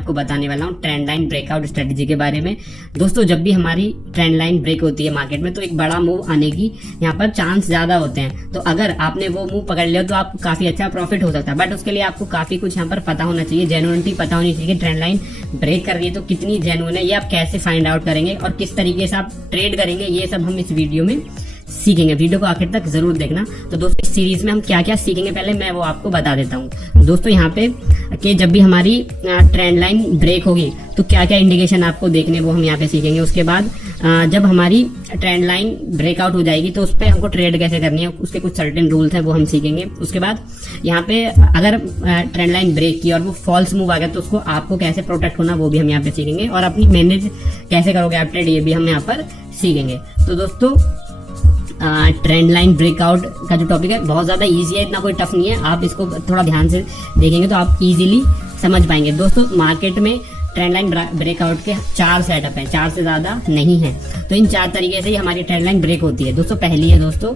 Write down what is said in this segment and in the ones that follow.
आपको बताने वाला हूँ ट्रेंड लाइन ब्रेकआउट स्ट्रेटेजी के बारे में। दोस्तों जब भी हमारी ट्रेंड लाइन ब्रेक होती है मार्केट में तो एक बड़ा मूव आने की यहाँ पर चांस ज्यादा होते हैं। तो अगर आपने वो मूव पकड़ लिया तो आपको काफी अच्छा प्रॉफिट हो सकता है, बट उसके लिए आपको काफी कुछ यहाँ पर पता होना चाहिए, जेन्युइनिटी पता होनी चाहिए कि ट्रेंड लाइन ब्रेक कर रही है तो कितनी जेन्युइन है, ये आप कैसे फाइंड आउट करेंगे और किस तरीके से आप ट्रेड करेंगे, ये सब हम इस वीडियो में सीखेंगे। वीडियो को आखिर तक जरूर देखना। तो दोस्तों इस सीरीज में हम क्या क्या सीखेंगे पहले मैं वो आपको बता देता हूँ। दोस्तों यहाँ पे कि जब भी हमारी ट्रेंड लाइन ब्रेक होगी तो क्या क्या इंडिकेशन आपको देखने वो हम यहाँ पे सीखेंगे। उसके बाद जब हमारी ट्रेंड लाइन ब्रेकआउट हो जाएगी तो उस पर हमको ट्रेड कैसे करनी है, उसके कुछ सर्टेन रूल्स हैं वो हम सीखेंगे। उसके बाद यहाँ पे अगर ट्रेंड लाइन ब्रेक की और वो फॉल्स मूव आ गया तो उसको आपको कैसे प्रोटेक्ट होना वो भी हम यहाँ पे सीखेंगे, और अपनी मैनेज कैसे करोगे आप ट्रेड ये भी हम यहाँ पर सीखेंगे। तो दोस्तों ट्रेंड लाइन ब्रेकआउट का जो टॉपिक है बहुत ज्यादा इजी है, इतना कोई टफ नहीं है। आप इसको थोड़ा ध्यान से देखेंगे तो आप इजीली समझ पाएंगे। दोस्तों मार्केट में ट्रेंड लाइन ब्रेकआउट के 4 सेटअप हैं, 4 से ज्यादा नहीं है। तो इन 4 तरीके से ही हमारी ट्रेंड लाइन ब्रेक होती है। दोस्तों पहली है दोस्तों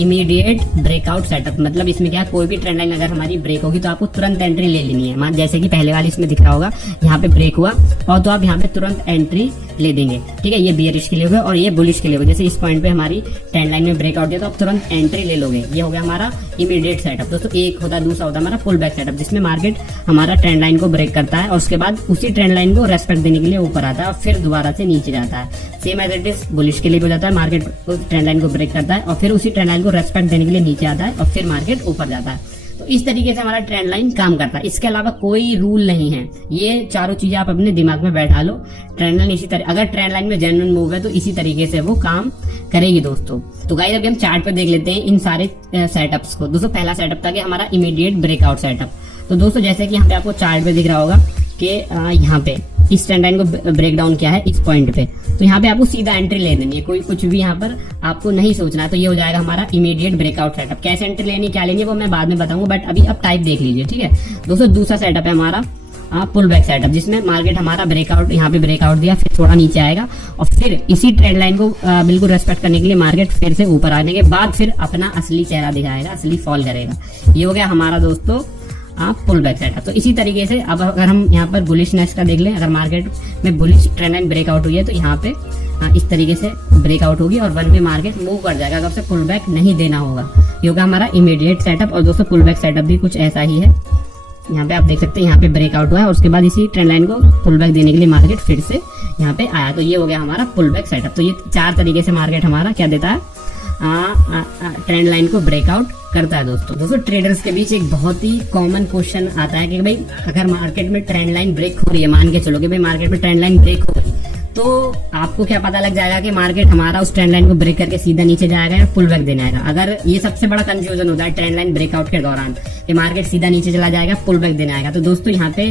इमीडिएट ब्रेकआउट सेटअप। मतलब इसमें क्या, कोई भी ट्रेंड लाइन अगर हमारी ब्रेक होगी तो आपको तुरंत एंट्री ले लेनी है। मान जैसे कि पहले वाली इसमें दिख रहा होगा, यहाँ पे ब्रेक हुआ और तो आप यहाँ पे तुरंत एंट्री ले देंगे, ठीक है। ये बियरिश के लिए होगा और ये बुलिश के लिए होगा। जैसे इस पॉइंट पे हमारी ट्रेंड लाइन में ब्रेकआउट दिया तो आप तुरंत एंट्री ले लोगे। ये हो गया हमारा इमीडिएट सेटअप। दोस्तों एक होता है, दूसरा होता है हमारा पुल बैक सेटअप, जिसमें मार्केट हमारा ट्रेंड लाइन को ब्रेक करता है और उसके बाद उसी ट्रेंड लाइन को रेस्पेक्ट देने के लिए ऊपर आता है और फिर दोबारा से नीचे जाता है। Same as it is bullish के लिए हो जाता है, मार्केट ट्रेंड लाइन को ब्रेक करता है और फिर उसी ट्रेंड लाइन को रेस्पेक्ट देने के लिए नीचे आता है और फिर मार्केट ऊपर जाता है। तो इस तरीके से हमारा ट्रेंड लाइन काम करता है। इसके अलावा कोई रूल नहीं है। ये चारों चीजें आप अपने दिमाग में बैठा लो। ट्रेंड लाइन इसी तरह, अगर ट्रेंड लाइन में जेन्युइन मूव है तो इसी तरीके से वो काम करेगी दोस्तों। तो गाइस अभी हम चार्ट पे देख लेते हैं इन सारे सेटअप्स को। दोस्तों पहला सेटअप था कि हमारा इमीडिएट ब्रेकआउट सेटअप। तो दोस्तों जैसे कि यहाँ पे आपको चार्ट पे दिख रहा होगा कि यहाँ पे इस ट्रेंड लाइन को ब्रेक डाउन किया है इस पॉइंट पे, तो यहाँ पे आपको सीधा एंट्री ले देनी है, कोई कुछ भी यहाँ पर आपको नहीं सोचना है। तो ये हो जाएगा हमारा इमीडिएट ब्रेकआउट सेटअप। कैसे एंट्री लेनी, क्या लेनी है वो मैं बाद में बताऊंगा, बट अभी अब टाइप देख लीजिए, ठीक है। दोस्तों दूसरा सेटअप है हमारा पुल बैक सेटअप, जिसमें मार्केट हमारा ब्रेकआउट यहाँ पे ब्रेकआउट दिया, फिर थोड़ा नीचे आएगा और फिर इसी ट्रेंड लाइन को बिल्कुल रेस्पेक्ट करने के लिए मार्केट फिर से ऊपर आने के बाद फिर अपना असली चेहरा दिखाएगा, असली फॉल करेगा। ये हो गया हमारा दोस्तों पुल बैक सेटअप। तो इसी तरीके से अब अगर हम यहाँ पर बुलिशनेस का देख लें, अगर मार्केट में बुलिश ट्रेंड लाइन ब्रेकआउट हुई है तो यहाँ पे इस तरीके से ब्रेकआउट होगी और वन वे मार्केट मूव कर जाएगा अगर उसे पुल बैक नहीं देना होगा। ये होगा हमारा इमीडिएट सेटअप। और दोस्तों पुल बैक सेटअप भी कुछ ऐसा ही है। यहाँ पे आप देख सकते हैं यहाँ पे ब्रेकआउट हुआ है और उसके बाद इसी ट्रेंड लाइन को पुल बैक देने के लिए मार्केट फिर से यहाँ पे आया। तो ये हो गया हमारा पुल बैक सेटअप। तो ये 4 तरीके से मार्केट हमारा क्या देता है, ट्रेंड लाइन को ब्रेकआउट करता है। दोस्तों ट्रेडर्स के बीच एक बहुत ही कॉमन क्वेश्चन आता है कि भाई अगर मार्केट में ट्रेंड लाइन ब्रेक हो रही है, मान के चलो कि भाई मार्केट में ट्रेंड लाइन ब्रेक हो रही है, तो आपको क्या पता लग जाएगा कि मार्केट हमारा उस ट्रेंड लाइन को ब्रेक करके सीधा नीचे जाएगा या पुल बैक देने आएगा। अगर ये सबसे बड़ा कंफ्यूजन होता है ट्रेंड लाइन ब्रेकआउट के दौरान कि मार्केट सीधा नीचे चला जाएगा पुल बैक देने आएगा। तो दोस्तों यहाँ पे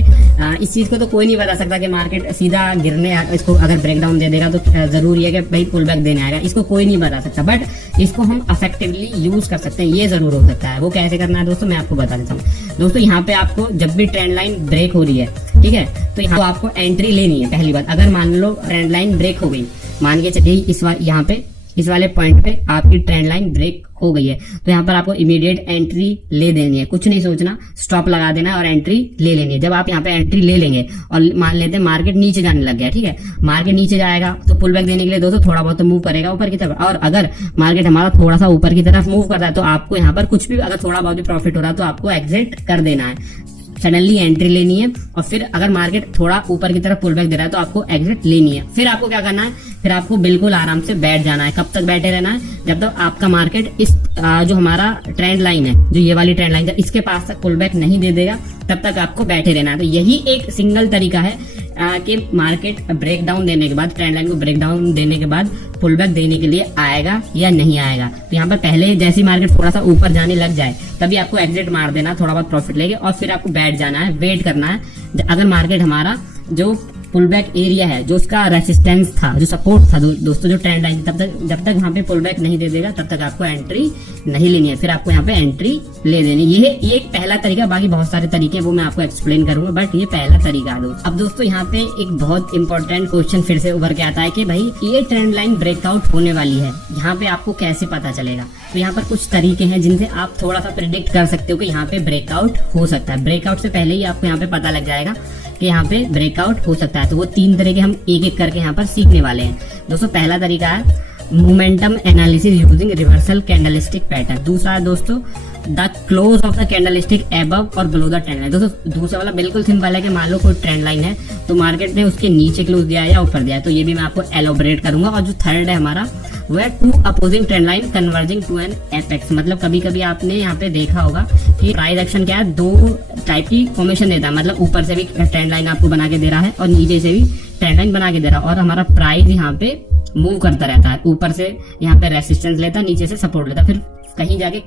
इस चीज को तो कोई नहीं बता सकता कि मार्केट सीधा गिरने, इसको अगर ब्रेक डाउन दे देगा तो जरूरी है कि भाई पुल बैक देने आएगा, इसको कोई नहीं बता सकता। बट इसको हम इफेक्टिवली यूज कर सकते हैं, ये जरूर हो सकता है। वो कैसे करना है दोस्तों मैं आपको बता देता हूँ। दोस्तों यहाँ पे आपको जब भी ट्रेंड लाइन ब्रेक हो रही है, ठीक है, तो यहाँ आपको एंट्री लेनी है। पहली बात, अगर मान लो ट्रेंड लाइन ब्रेक हो गई, मान के चलिए यहाँ पे इस वाले पॉइंट पे आपकी ट्रेंड लाइन ब्रेक हो गई है, तो यहाँ पर आपको इमीडिएट एंट्री ले देनी है। कुछ नहीं सोचना, स्टॉप लगा देना है और एंट्री ले लेनी है। जब आप यहाँ पे एंट्री ले लेंगे और मान लेते हैं मार्केट नीचे जाने लग गया, ठीक है, मार्केट नीचे जाएगा तो पुल बैक देने के लिए दोस्तों थोड़ा बहुत तो मूव करेगा ऊपर की तरफ। और अगर मार्केट हमारा थोड़ा सा ऊपर की तरफ मूव करता है तो आपको यहाँ पर कुछ भी अगर थोड़ा बहुत भी प्रॉफिट हो रहा है तो आपको एग्जिट कर देना है, सडनली एंट्री लेनी है। और फिर अगर मार्केट थोड़ा ऊपर की तरफ पुल बैक दे रहा है तो आपको एग्जिट लेनी है। फिर आपको क्या करना है, फिर आपको बिल्कुल आराम से बैठ जाना है। कब तक बैठे रहना है, जब तक आपका मार्केट इस जो हमारा ट्रेंड लाइन है, जो ये वाली ट्रेंड लाइन है, इसके पास तक पुल बैक नहीं दे देगा तब तक आपको बैठे रहना है। तो यही एक सिंगल तरीका है कि मार्केट ब्रेक डाउन देने के बाद, ट्रेंड लाइन को ब्रेक डाउन देने के बाद पुल बैक देने के लिए आएगा या नहीं आएगा। तो यहाँ पर पहले जैसी मार्केट थोड़ा सा ऊपर जाने लग जाए तभी आपको एग्जिट मार देना, थोड़ा बहुत प्रॉफिट लेके, और फिर आपको बैठ जाना है, वेट करना है। अगर मार्केट हमारा जो पुल बैक एरिया है, जो उसका रेसिस्टेंस था, जो सपोर्ट था दोस्तों, जो ट्रेंड लाइन, तब तक जब तक यहाँ पे पुल बैक नहीं दे देगा तब तक आपको एंट्री नहीं लेनी है, फिर आपको यहाँ पे एंट्री ले देनी। ये एक पहला तरीका, बाकी बहुत सारे तरीके वो मैं आपको एक्सप्लेन करूंगा, बट ये पहला तरीका है दोस्तों। अब दोस्तों यहाँ पे एक बहुत इंपॉर्टेंट क्वेश्चन फिर से उभर के आता है कि भाई ये ट्रेंड लाइन ब्रेकआउट होने वाली है, यहाँ पे आपको कैसे पता चलेगा। तो यहाँ पर कुछ तरीके हैं जिनसे आप थोड़ा सा प्रिडिक्ट कर सकते हो कि यहाँ पे ब्रेकआउट हो सकता है। ब्रेकआउट से पहले ही आपको यहाँ पे पता लग जाएगा कि यहाँ पे ब्रेकआउट हो सकता है। तो वो 3 तरीके हम एक एक करके यहाँ पर सीखने वाले हैं। दोस्तों पहला तरीका है momentum analysis using reversal candlestick pattern. दूसरा है दोस्तों the close of the candlestick above और बिलो द ट्रेंड लाइन। दोस्तों दूसरा वाला बिल्कुल सिंपल है कि मान लो कोई ट्रेंड लाइन है तो मार्केट ने उसके नीचे क्लोज दिया है या ऊपर दिया है, तो ये भी मैं आपको एलोबरेट करूंगा। और जो थर्ड है हमारा वो है two opposing trend line converging to an apex. मतलब कभी कभी आपने यहाँ पे देखा होगा कि प्राइस एक्शन क्या है, 2 टाइप की फॉर्मेशन देता है। मतलब ऊपर से भी ट्रेंड लाइन आपको बना के दे रहा है और नीचे से भी ट्रेंड लाइन बना के दे रहा है, और हमारा प्राइस यहाँ पे मूव करता रहता है। ऊपर से यहाँ पे रेसिस्टेंस लेता है, नीचे से सपोर्ट लेता है, फिर कहीं जाके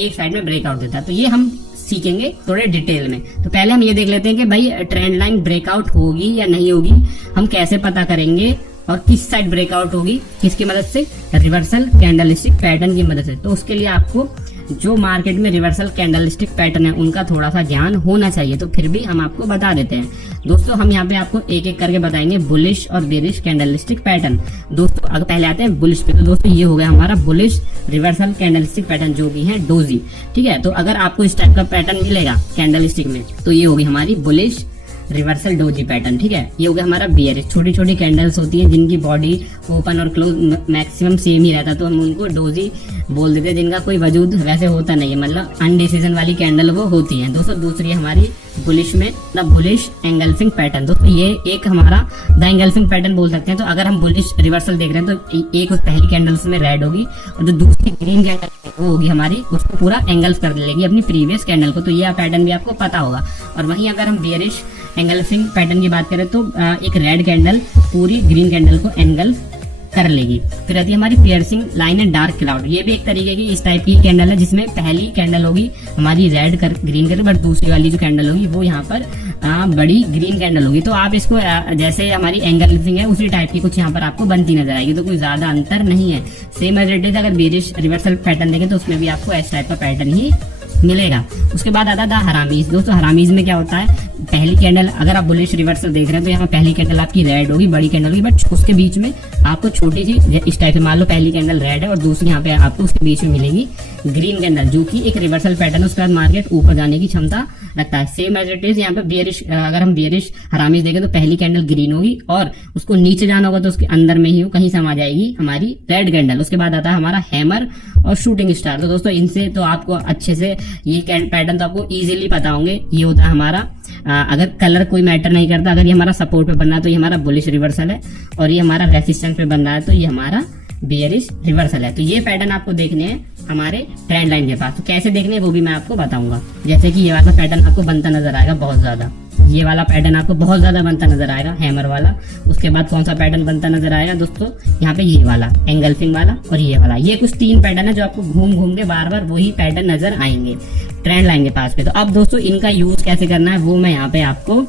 एक साइड में ब्रेकआउट देता है। तो ये हम सीखेंगे थोड़े डिटेल में। तो पहले हम ये देख लेते हैं कि भाई ट्रेंड लाइन ब्रेकआउट होगी या नहीं होगी, हम कैसे पता करेंगे और किस साइड ब्रेकआउट होगी, किसकी मदद से, रिवर्सल कैंडलस्टिक पैटर्न की मदद से। तो उसके लिए आपको जो मार्केट में रिवर्सल कैंडलस्टिक पैटर्न है उनका थोड़ा सा ज्ञान होना चाहिए, तो फिर भी हम आपको बता देते हैं। दोस्तों हम यहाँ पे आपको एक एक करके बताएंगे बुलिश और बेरिश कैंडलस्टिक पैटर्न। दोस्तों अगर पहले आते हैं बुलिश पे, तो दोस्तों ये हो गया हमारा बुलिश रिवर्सल कैंडलस्टिक पैटर्न जो भी है डोजी। ठीक है, तो अगर आपको इस टाइप का पैटर्न मिलेगा कैंडलस्टिक में तो ये होगी हमारी बुलिश रिवर्सल डोजी पैटर्न। ठीक है, ये हो गया हमारा बियरिश। छोटी छोटी कैंडल्स होती हैं जिनकी बॉडी ओपन और क्लोज मैक्सिमम सेम ही रहता है, तो हम उनको डोजी बोल देते हैं, जिनका कोई वजूद वैसे होता नहीं है, मतलब अनडिसीजन वाली कैंडल वो होती हैं। दोस्तों दूसरी हमारी बुलिश में द बुलिश एंगल्फिंग पैटर्न। दोस्तों ये एक हमारा द एंगल्फिंग पैटर्न बोल सकते हैं। तो अगर हम बुलिश रिवर्सल देख रहे हैं तो एक उस पहली कैंडल्स में रेड होगी और जो दूसरी ग्रीन कैंडल वो होगी हमारी, उसको पूरा एंगल्फ कर लेगी अपनी प्रीवियस कैंडल को। तो ये पैटर्न भी आपको पता होगा। और वहीं अगर हम बियरिश एंगल्फिंग पैटर्न की बात करें तो एक रेड कैंडल पूरी ग्रीन कैंडल को एंगल्फ कर लेगी। फिर रहती है हमारी piercing line and dark cloud. ये भी एक तरीके की इस टाइप की कैंडल है जिसमें पहली कैंडल होगी हमारी रेड कर ग्रीन कर, बट दूसरी वाली जो कैंडल होगी वो यहाँ पर बड़ी ग्रीन कैंडल होगी। तो आप इसको जैसे हमारी एंगल्फिंग है उसी टाइप की कुछ यहाँ पर आपको बनती नजर आएगी। तो कोई ज्यादा अंतर नहीं है, सेम एज इट इज। अगर बेरिश रिवर्सल पैटर्न देखें तो उसमें भी आपको इस टाइप का पैटर्न ही मिलेगा। उसके बाद आता था हरामीज। दोस्तों हरामीज में क्या होता है, पहली कैंडल अगर आप बुलिश रिवर्सल देख रहे हैं तो यहाँ पहली कैंडल आपकी रेड होगी, बड़ी कैंडल होगी, बट उसके बीच में आपको छोटी सी इस टाइप से, मान लो पहली कैंडल रेड है और दूसरी यहाँ पे आपको उसके बीच में मिलेगी ग्रीन कैंडल, जो कि एक रिवर्सल पैटर्न है। उसके बाद मार्केट ऊपर जाने की क्षमता रखता है। सेम एज इट इज यहाँ पे बियरिश, अगर हम बियरिश हरामीज देखें तो पहली कैंडल ग्रीन होगी और उसको नीचे जाना होगा तो उसके अंदर में ही कहीं समा जाएगी हमारी रेड कैंडल। उसके बाद आता है हमारा हैमर और शूटिंग स्टार। तो दोस्तों इनसे तो आपको अच्छे से ये पैटर्न तो आपको इजीली पता होंगे। ये होता है हमारा अगर कलर कोई मैटर नहीं करता, अगर ये हमारा सपोर्ट पे बन रहा है तो ये हमारा बुलिश रिवर्सल है, और ये हमारा रेसिस्टेंस पे बन रहा है तो ये हमारा बियरिश रिवर्सल है। तो ये पैटर्न आपको देखने हैं हमारे ट्रेंड लाइन के पास। तो कैसे देखने हैं वो भी मैं आपको बताऊंगा। जैसे कि ये वाला पैटर्न आपको बनता नजर आएगा बहुत ज्यादा, ये वाला पैटर्न आपको बहुत ज्यादा बनता नजर आएगा हैमर वाला। उसके बाद कौन सा पैटर्न बनता नजर आएगा दोस्तों, यहाँ पे ये वाला एंगल्फिंग वाला और ये वाला। ये कुछ 3 पैटर्न है जो आपको घूम घूम के बार बार वही पैटर्न नजर आएंगे ट्रेंड लाइन के पास पे। तो अब दोस्तों इनका यूज कैसे करना है वो मैं यहाँ पे आपको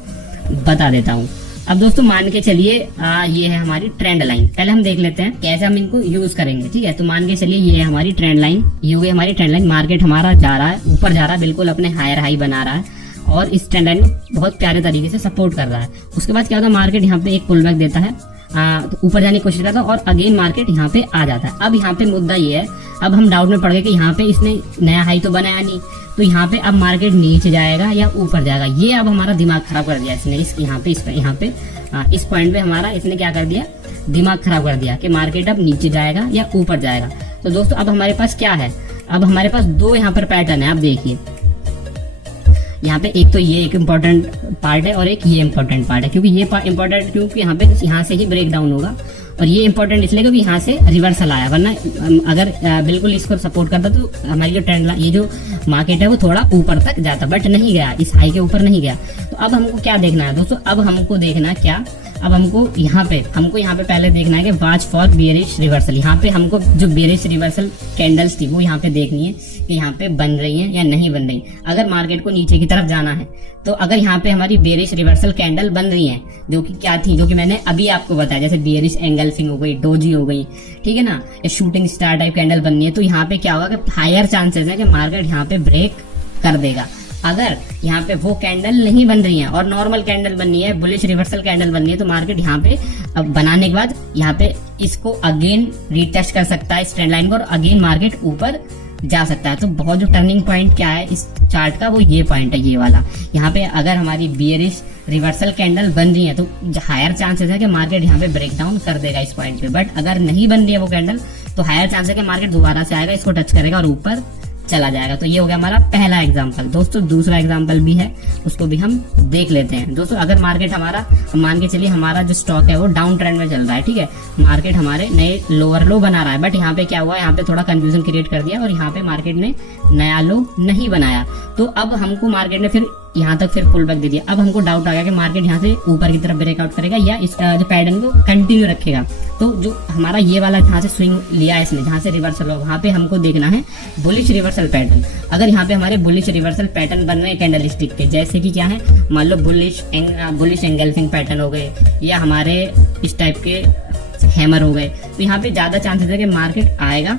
बता देता हूँ। अब दोस्तों मान के चलिए ये है हमारी ट्रेंड लाइन। पहले हम देख लेते हैं कैसे हम इनको यूज करेंगे। ठीक है, तो मान के चलिए ये है हमारी ट्रेंड लाइन, ये हुई हमारी ट्रेंड लाइन। मार्केट हमारा जा रहा है, ऊपर जा रहा है, बिल्कुल अपने हायर हाई बना रहा है और इस ट्रेंड लाइन को बहुत प्यारे तरीके से सपोर्ट कर रहा है। उसके बाद क्या होता है, मार्केट यहाँ पे एक पुल बैक देता है, तो ऊपर जाने की कोशिश करता है और अगेन मार्केट यहाँ पे आ जाता है। अब यहाँ पे मुद्दा ये है, अब हम डाउट में पड़ गए कि यहाँ पे इसने नया हाई तो बनाया नहीं, तो यहाँ पे अब मार्केट नीचे जाएगा या ऊपर जाएगा। ये अब हमारा दिमाग खराब कर दिया इसने। इस पॉइंट पे हमारा इसने क्या कर दिया, दिमाग खराब कर दिया कि मार्केट अब नीचे जाएगा या ऊपर जाएगा। तो दोस्तों अब हमारे पास क्या है, अब हमारे पास 2 यहाँ पर पैटर्न है। आप देखिए यहाँ पे एक तो ये एक इम्पोर्टेंट पार्ट है और एक ये इम्पोर्टेंट पार्ट है। क्योंकि ये इम्पोर्टेंट क्योंकि यहाँ से ही ब्रेक डाउन होगा, और ये इम्पोर्टेंट इसलिए क्योंकि यहाँ से रिवर्सल आया, वरना अगर बिल्कुल इसको सपोर्ट करता तो हमारी जो ट्रेंड ये जो मार्केट है वो थोड़ा ऊपर तक जाता, बट नहीं गया, इस हाई के ऊपर नहीं गया। तो अब हमको क्या देखना है दोस्तों, अब हमको देखना क्या, अब हमको यहाँ पे पहले देखना है कि वॉच फॉर बियरिश रिवर्सल। यहाँ पे हमको जो बियरिश रिवर्सल कैंडल्स थी वो यहाँ पे देखनी है कि यहाँ पे बन रही हैं या नहीं बन रही। अगर मार्केट को नीचे की तरफ जाना है तो अगर यहाँ पे हमारी बियरिश रिवर्सल कैंडल बन रही है, जो कि क्या थी, जो कि मैंने अभी आपको बताया, जैसे बियरिश एंगल्फिंग हो गई, डोजी हो गई, ठीक है ना, या शूटिंग स्टार टाइप कैंडल बननी है, तो यहाँ पे क्या होगा कि हायर चांसेस है कि मार्केट यहाँ पे ब्रेक कर देगा। अगर यहाँ पे वो कैंडल नहीं बन रही है और नॉर्मल कैंडल बननी है, बुलिश रिवर्सल कैंडल बननी है, तो मार्केट यहाँ पे अब बनाने के बाद यहाँ पे इसको अगेन रीटेस्ट कर सकता है इस ट्रेंड लाइन को, और अगेन मार्केट ऊपर जा सकता है। तो बहुत जो टर्निंग पॉइंट क्या है इस चार्ट का, वो ये पॉइंट है, ये वाला। यहाँ पे अगर हमारी बियरिश रिवर्सल कैंडल बन रही है तो हायर चांसेस है कि मार्केट यहाँ पे ब्रेकडाउन कर देगा इस पॉइंट पे। बट अगर नहीं बन रही है वो कैंडल तो हायर चांस है कि मार्केट दोबारा से आएगा, इसको टच करेगा और ऊपर चला जाएगा। तो ये हो गया हमारा पहला एग्जांपल। दोस्तों दूसरा एग्जांपल भी है, उसको भी हम देख लेते हैं। दोस्तों अगर मार्केट हमारा, मान के चलिए हमारा जो स्टॉक है वो डाउन ट्रेंड में चल रहा है, ठीक है, मार्केट हमारे नए लोअर लो बना रहा है, बट यहाँ पे क्या हुआ, यहाँ पे थोड़ा कंफ्यूजन क्रिएट कर दिया और यहाँ पे मार्केट ने नया लो नहीं बनाया। तो अब हमको मार्केट ने फिर यहाँ तक फिर पुल बैक दे दिया। अब हमको डाउट आ गया कि मार्केट यहाँ से ऊपर की तरफ ब्रेकआउट करेगा या इस जो पैटर्न को कंटिन्यू रखेगा। तो जो हमारा ये वाला जहाँ से स्विंग लिया है इसने, जहाँ से रिवर्सल हो, वहाँ पे हमको देखना है बुलिश रिवर्सल पैटर्न। अगर यहाँ पे हमारे बुलिश रिवर्सल पैटर्न बन रहे हैं कैंडल स्टिक के, जैसे कि क्या है, मान लो बुलिश एंगल्फिंग पैटर्न हो गए या हमारे इस टाइप के हैमर हो गए, तो यहाँ पे ज्यादा चांसेस है कि मार्केट आएगा,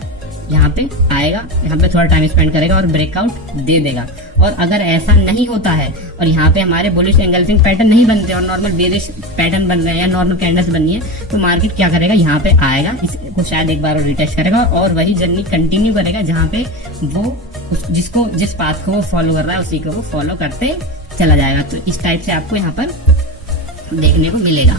यहाँ पे आएगा, यहाँ पे थोड़ा टाइम स्पेंड करेगा और ब्रेकआउट दे देगा। और अगर ऐसा नहीं होता है और यहाँ पे हमारे बुलिश एंगल्फिंग पैटर्न नहीं बनते और नॉर्मल बेरिश पैटर्न बन रहे हैं या नॉर्मल कैंडल्स बन रही है, तो मार्केट क्या करेगा, यहाँ पे आएगा, इसको शायद एक बार और रिटेस्ट करेगा और वही जर्नी कंटिन्यू करेगा जहाँ पे वो जिस पाथ को वो फॉलो कर रहा है उसी को वो फॉलो करते चला जाएगा। तो इस टाइप से आपको यहाँ पर देखने को मिलेगा।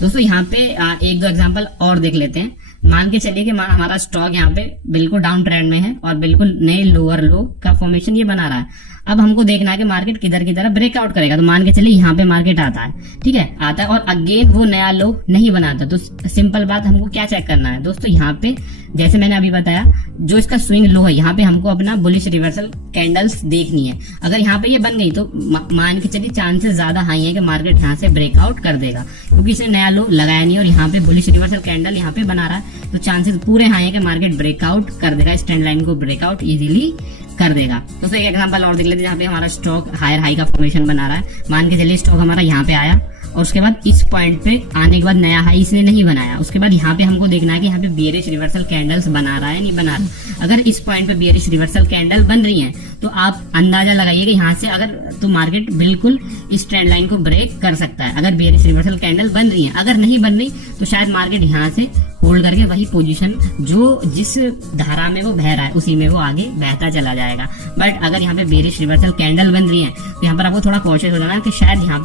दोस्तों यहाँ पे एक दो एग्जांपल और देख लेते हैं। मान के चलिए कि हमारा स्टॉक यहाँ पे बिल्कुल डाउन ट्रेंड में है और बिल्कुल नए लोअर लो का फॉर्मेशन ये बना रहा है। अब हमको देखना है कि मार्केट किधर की तरफ ब्रेकआउट करेगा। तो मान के चलिए यहाँ पे मार्केट आता है, ठीक है, आता है और अगेन वो नया लो नहीं बनाता। तो सिंपल बात, हमको क्या चेक करना है दोस्तों, यहाँ पे जैसे मैंने अभी बताया, जो इसका स्विंग लो है यहाँ पे हमको अपना बुलिश रिवर्सल कैंडल्स देखनी है। अगर यहाँ पे ये बन गई तो मान के चलिए चांसेस ज्यादा हाई है कि मार्केट यहाँ से ब्रेकआउट कर देगा, क्योंकि इसने नया लो लगाया नहीं और यहाँ पे बुलिश रिवर्सल कैंडल यहाँ पे बना रहा है। तो चांसेस पूरे हाई है कि मार्केट ब्रेकआउट कर देगा, इस ट्रेंड लाइन को ब्रेकआउट इजीली कर देगा। दोस्तों एक एग्जांपल और देख लेते हैं, जहाँ पे हमारा स्टॉक हायर हाई का फॉर्मेशन बना रहा है। मान के चलिए स्टॉक हमारा यहाँ पे आया और उसके बाद इस पॉइंट पे आने के बाद नया हाई इसने नहीं बनाया। उसके बाद यहाँ पे हमको देखना है कि यहाँ पे बियरिश रिवर्सल कैंडल्स बना रहा है नहीं बना रहा। अगर इस पॉइंट पे बियरिश रिवर्सल कैंडल बन रही है तो आप अंदाजा लगाइए कि यहाँ से अगर तो मार्केट बिल्कुल इस ट्रेंड लाइन को ब्रेक कर सकता है, अगर बियरिश रिवर्सल कैंडल बन रही है। अगर नहीं बन रही तो शायद मार्केट यहाँ से होल्ड करके वही पोजीशन जो जिस धारा में वो बह रहा है उसी में वो आगे बहता चला जाएगा। बट अगर यहाँ पे बेरिश रिवर्सल कैंडल बन रही है तो यहाँ पर आपको थोड़ा कॉशियस हो जाना है कि शायद यहाँ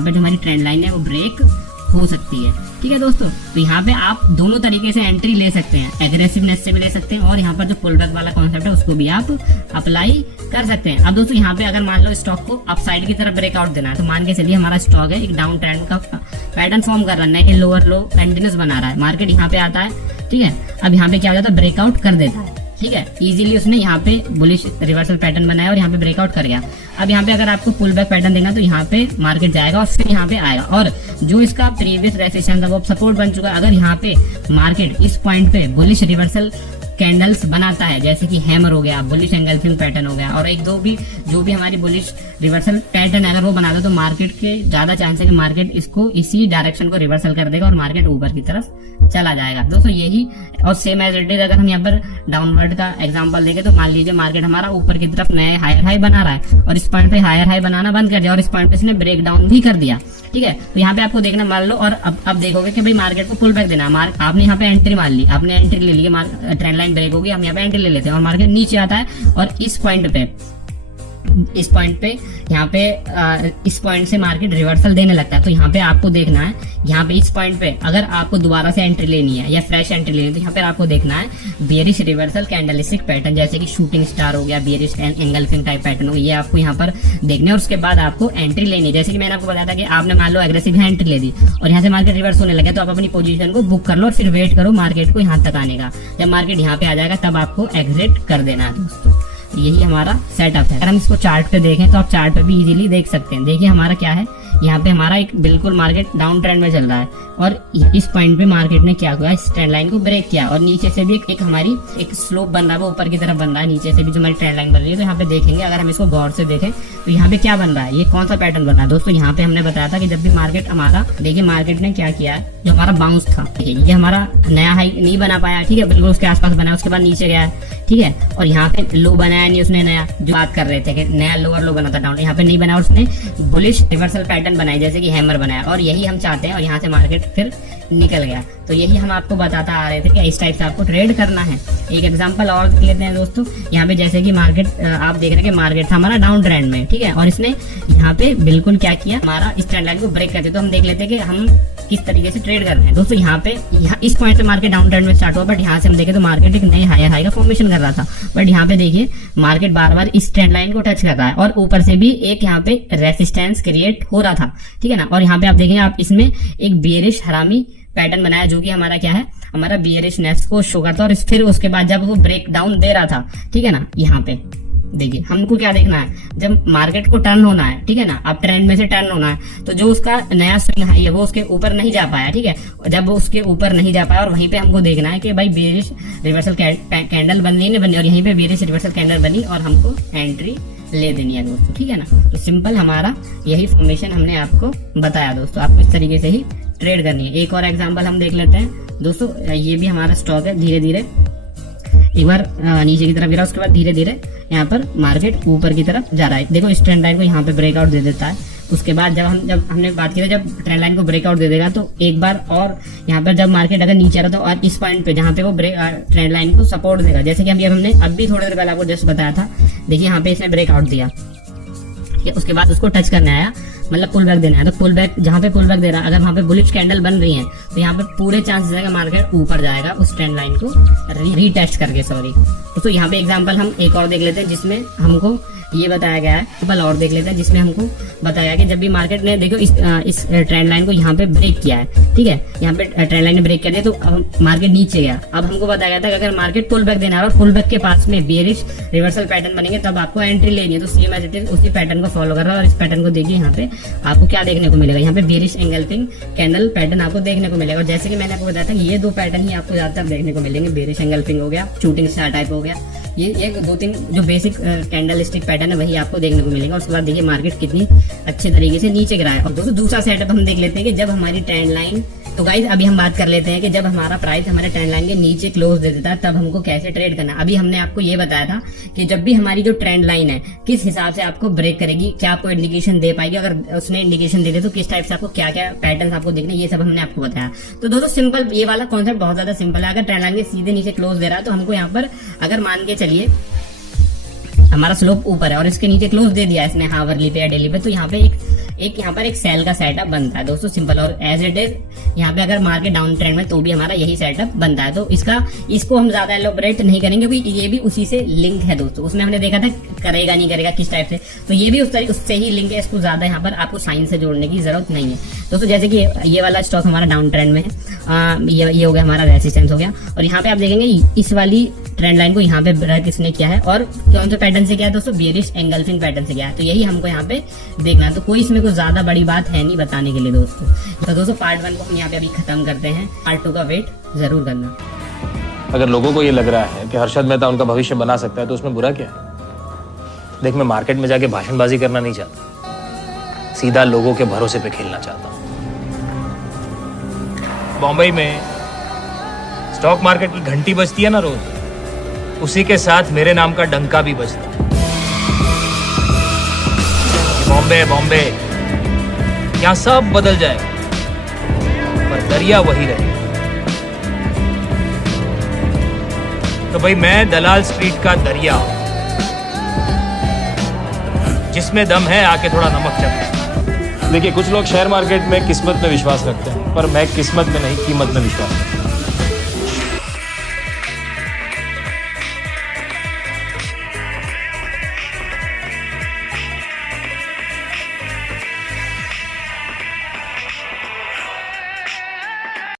पे जो हमारी ट्रेंड लाइन है वो ब्रेक हो सकती है, ठीक है दोस्तों। तो यहाँ पे आप दोनों तरीके से एंट्री ले सकते हैं, एग्रेसिवनेस से भी ले सकते हैं और यहाँ पर जो पुल बैक वाला कॉन्सेप्ट है उसको भी आप अप्लाई कर सकते हैं। अब दोस्तों यहाँ पे अगर मान लो स्टॉक को अप साइड की तरफ ब्रेकआउट देना है, तो मान के चलिए हमारा स्टॉक है एक डाउन ट्रेंड का पैटर्न फॉर्म कर रहा है, लोअर लो कंटिन्यूस बना रहा है, मार्केट यहाँ पे आता है, ठीक है। अब यहाँ पे क्या हो जाता है, ब्रेकआउट कर देता है, ठीक है, इजीली उसने यहाँ पे बुलिश रिवर्सल पैटर्न बनाया और यहाँ पे ब्रेकआउट कर गया। अब यहाँ पे अगर आपको पुल बैक पैटर्न देना तो यहाँ पे मार्केट जाएगा और फिर यहाँ पे आएगा और जो इसका प्रीवियस रेजिस्टेंस था वो सपोर्ट बन चुका है। अगर यहाँ पे मार्केट इस पॉइंट पे बुलिश रिवर्सल कैंडल्स बनाता है, जैसे कि हैमर हो गया, बुलिश एंगल्फिंग पैटर्न हो गया और एक दो भी जो भी हमारी बुलिश रिवर्सल पैटर्न अगर वो बनाता है तो मार्केट के ज्यादा चांस है कि मार्केट इसको इसी डायरेक्शन को रिवर्सल कर देगा और मार्केट ऊपर की तरफ चला जाएगा। दोस्तों यही और सेम एज इट इज अगर हम यहाँ पर डाउनवर्ड का एग्जांपल देखें तो मान लीजिए मार्केट हमारा ऊपर की तरफ नए हायर हाई बना रहा है और इस पॉइंट पे हायर हाई बनाना बंद कर दिया और इस पॉइंट पे इसने ब्रेक डाउन भी कर दिया, ठीक है। तो यहाँ पे आपको देखना, मान लो और अब देखोगे कि भाई मार्केट को पुल बैक देना, आपने यहाँ पे एंट्री मार ली, आपने एंट्री ले ली, ट्रेंड लाइन ब्रेक होगी, हम यहाँ पे एंट्री ले लेते हैं और मार्केट नीचे आता है और इस पॉइंट पे यहाँ पे इस पॉइंट से मार्केट रिवर्सल देने लगता है। तो यहाँ पे आपको देखना है, यहाँ पे इस पॉइंट पे अगर आपको दोबारा से एंट्री लेनी है या फ्रेश एंट्री लेनी है तो यहाँ पे आपको देखना है बेरिश रिवर्सल कैंडलस्टिक पैटर्न, जैसे कि शूटिंग स्टार हो गया, बेरिश एंगल्फिंग टाइप पैटर्न हो गया, ये आपको यहाँ पर देखना है और उसके बाद आपको एंट्री लेनी है। जैसे कि मैंने आपको बताया था कि आपने मान लो एग्रेसिव एंट्री ले दी और यहाँ से मार्केट रिवर्स होने लगे तो आप अपनी पोजीशन को बुक कर लो और फिर वेट करो मार्केट को यहाँ तक आने का। जब मार्केट यहाँ पे आ जाएगा तब आपको एग्जिट कर देना है दोस्तों। यही हमारा सेटअप है। अगर हम इसको चार्ट पे देखें तो आप चार्ट पे भी इजीली देख सकते हैं। देखिए हमारा क्या है, यहाँ पे हमारा एक बिल्कुल मार्केट डाउन ट्रेंड में चल रहा है और इस पॉइंट पे मार्केट ने क्या किया, इस ट्रेंड लाइन को ब्रेक किया और नीचे से भी एक हमारी एक स्लोप बन रहा है, वो ऊपर की तरफ बन रहा है, नीचे से भी जो हमारी ट्रेंड लाइन बन रही है। तो यहाँ पे देखेंगे, अगर हम इसको गौर से देखें तो यहाँ पे क्या बन रहा है, ये कौन सा पैटर्न बन रहा है दोस्तों। यहाँ पे हमने बताया था कि जब भी मार्केट हमारा, देखिए मार्केट ने क्या किया है, जो हमारा बाउंस था, ये हमारा नया हाई नहीं बना पाया, ठीक है, बिल्कुल उसके आसपास बना, उसके बाद नीचे गया, ठीक है, और यहाँ पे लो बनाया बनाया नहीं उसने नया, जो बात कर रहे थे कि नया लोअर लो बना था डाउन, यहाँ पे नहीं बना, उसने बुलिश रिवर्सल पैटर्न बनाई जैसे कि हैमर बनाया, और यही हम चाहते हैं और यहाँ से मार्केट फिर निकल गया। तो यही हम आपको बताता आ रहे थे कि इस टाइप से आपको ट्रेड करना है। एक एग्जांपल और लेते हैं दोस्तों, यहाँ पे जैसे कि मार्केट आप देख रहे हैं कि मार्केट था हमारा डाउन ट्रेंड में, ठीक है, और इसने यहाँ पे बिल्कुल क्या किया, हमारा इस ट्रेंड लाइन को ब्रेक करते। तो हम देख लेते हैं कि हम किस तरीके से ट्रेड कर रहे हैं दोस्तों। यहाँ पे इस पॉइंट से मार्केट डाउन ट्रेंड में स्टार्ट हुआ, बट यहाँ से हम देखें तो मार्केट एक नए हायर हाई का फॉर्मेशन कर रहा था, बट यहाँ पे देखिए मार्केट बार बार इस ट्रेंड लाइन को टच कर रहा है और ऊपर से भी एक यहाँ पे रेसिस्टेंस क्रिएट हो रहा था, ठीक है ना। और यहाँ पे आप देखेंगे, आप इसमें एक बेयरिश हरामी पैटर्न बनाया जो कि हमारा क्या है, हमारा बियरिशनेस को शो करता है। और फिर उसके बाद जब वो ब्रेक डाउन दे रहा था, ठीक है ना, यहाँ पे देखिए हमको क्या देखना है, जब मार्केट को टर्न होना है, ठीक है ना, अब ट्रेंड में से टर्न होना है, तो जो उसका नया स्विंग हाई है वो उसके ऊपर नहीं जा पाया, ठीक है। जब वो उसके ऊपर नहीं जा पाया और वहीं पे हमको देखना है कि भाई बेरिश रिवर्सल कैंडल बन रही है बनी, और यहीं पे बेरिश रिवर्सल कैंडल बनी और हमको एंट्री ले देनी है दोस्तों, ठीक है ना। तो सिंपल हमारा यही फॉर्मेशन हमने आपको बताया दोस्तों, आपको इस तरीके से ही ट्रेड करनी है। एक और एग्जांपल हम देख लेते हैं दोस्तों, ये भी हमारा स्टॉक है, धीरे धीरे एक बार नीचे की तरफ गिरा, उसके बाद धीरे धीरे यहाँ पर मार्केट ऊपर की तरफ जा रहा है। देखो इस ट्रेंड लाइन को यहाँ पे ब्रेकआउट दे देता है, उसके बाद जब हमने बात की थी, जब ट्रेंड लाइन को ब्रेकआउट दे देगा तो एक बार और यहाँ पर जब मार्केट अगर नीचे आ रहा तो और इस पॉइंट पे जहाँ पे वो ट्रेंड लाइन को सपोर्ट देगा, जैसे कि हमने अभी थोड़ी देर पहले आपको जस्ट बताया था, देखिए यहाँ पे इसने ब्रेकआउट दिया, उसके बाद उसको टच करने आया, मतलब पुल बैक देना है। तो पुल बैक जहाँ पे पुल बैक दे रहा है, अगर वहाँ पे बुलिश कैंडल बन रही है तो यहाँ पे पूरे चांसेस है कि मार्केट ऊपर जाएगा उस ट्रेंड लाइन को रीटेस्ट करके, सॉरी। तो यहाँ पे एग्जांपल हम एक और देख लेते हैं जिसमें हमको ये बताया गया है, एग्जांपल और देख लेते हैं जिसमें हमको बताया कि जब भी मार्केट ने देखो इस ट्रेंड लाइन को यहाँ पे ब्रेक किया है, ठीक है, यहाँ पे ट्रेंड लाइन ने ब्रेक कर दिया तो मार्केट नीचे गया। अब हमको बताया गया था कि अगर मार्केट पुल बैक देना है और पुल बैक के पास में बेरिश रिवर्सल पैटर्न बनेंगे तब आपको एंट्री लेनी है। तो सेम एज इट इज उसी पैटर्न को फॉलो कर रहा है, और इस पैटर्न को देखिए यहाँ पे आपको क्या देखने को मिलेगा, यहाँ पे बेरिश एंगल्फिंग कैंडल पैटर्न आपको देखने को मिलेगा। और जैसे कि मैंने आपको बताया था ये दो पैटर्न ही आपको ज्यादातर देखने को मिलेंगे, बेरिश एंगल्फिंग हो गया, शूटिंग स्टार टाइप हो गया, ये दो तीन जो बेसिक कैंडल स्टिक पैटर्न है वही आपको देखने को मिलेगा। उसके बाद देखिए मार्केट कितनी अच्छे तरीके से नीचे गिरा है। और दोस्तों दूसरा सेटअप हम देख लेते हैं कि जब हमारी ट्रेंड लाइन, तो गाइस अभी हम बात कर लेते हैं कि जब हमारा प्राइस हमारे ट्रेंड लाइन के नीचे क्लोज दे देता है तब हमको कैसे ट्रेड करना है। अभी हमने आपको ये बताया था कि जब भी हमारी जो ट्रेंड लाइन है किस हिसाब से आपको ब्रेक करेगी, क्या आपको इंडिकेशन दे पाएगी, अगर उसने इंडिकेशन दे दे तो किस टाइप से आपको क्या क्या पैटर्न आपको देखने, ये सब हमने आपको बताया। तो दोस्तों सिंपल, ये वाला कॉन्सेप्ट बहुत ज्यादा सिंपल है। अगर ट्रेंड लाइन के सीधे नीचे क्लोज दे रहा है तो हमको यहाँ पर अगर मान के चलिए हमारा स्लोप ऊपर है और इसके नीचे क्लोज दे दिया इसने हावरली पे या डेली पे, तो यहाँ पे एक यहाँ पर एक सेल का सेटअप बनता है दोस्तों, सिंपल। और एज इट इज यहाँ पे अगर मार्केट डाउन ट्रेंड में तो भी हमारा यही सेटअप बनता है। तो इसको हम ज्यादा एलोबरेट नहीं करेंगे क्योंकि ये भी उसी से लिंक है दोस्तों। उसमें हमने देखा था करेगा नहीं करेगा किस टाइप से, तो ये भी उससे ही लिंक है। इसको ज्यादा यहाँ पर आपको साइन से जोड़ने की जरूरत नहीं है दोस्तों। जैसे कि ये वाला स्टॉक हमारा डाउन ट्रेंड में है, ये हो गया हमारा रेसिस्टेंस हो गया, और यहाँ पे आप देखेंगे इस वाली ट्रेंड लाइन को यहाँ पे ब्रेक इसने किया है, और कौन से पैटर्न से किया है दोस्तों, बेरिश एंगल्फिंग पैटर्न से किया है। तो यही हमको यहाँ पे देखना है। तो कोई इसमें कुछ ज्यादा बड़ी बात है नहीं बताने के लिए दोस्तों। तो दोस्तों पार्ट 1 को हम यहाँ पे अभी खत्म करते हैं, पार्ट 2 का वेट जरूर करना। अगर लोगों को ये लग रहा है कि हर्षद मेहता उनका भविष्य बना सकता है तो उसमें बुरा क्या है। देख, मैं मार्केट में जाके भाषणबाजी करना नहीं चाहता, सीधा लोगों के भरोसे पे खेलना चाहता हूँ। बॉम्बे में स्टॉक मार्केट की घंटी बजती है ना रोज, उसी के साथ मेरे नाम का डंका भी बजता है। बॉम्बे बॉम्बे, यहाँ सब बदल जाएगा पर दरिया वही रहेगा। तो भाई मैं दलाल स्ट्रीट का दरिया हूं, जिसमें दम है आके थोड़ा नमक चख। देखिए, कुछ लोग शेयर मार्केट में किस्मत में विश्वास रखते हैं, पर मैं किस्मत में नहीं कीमत में विश्वास रखता हूं।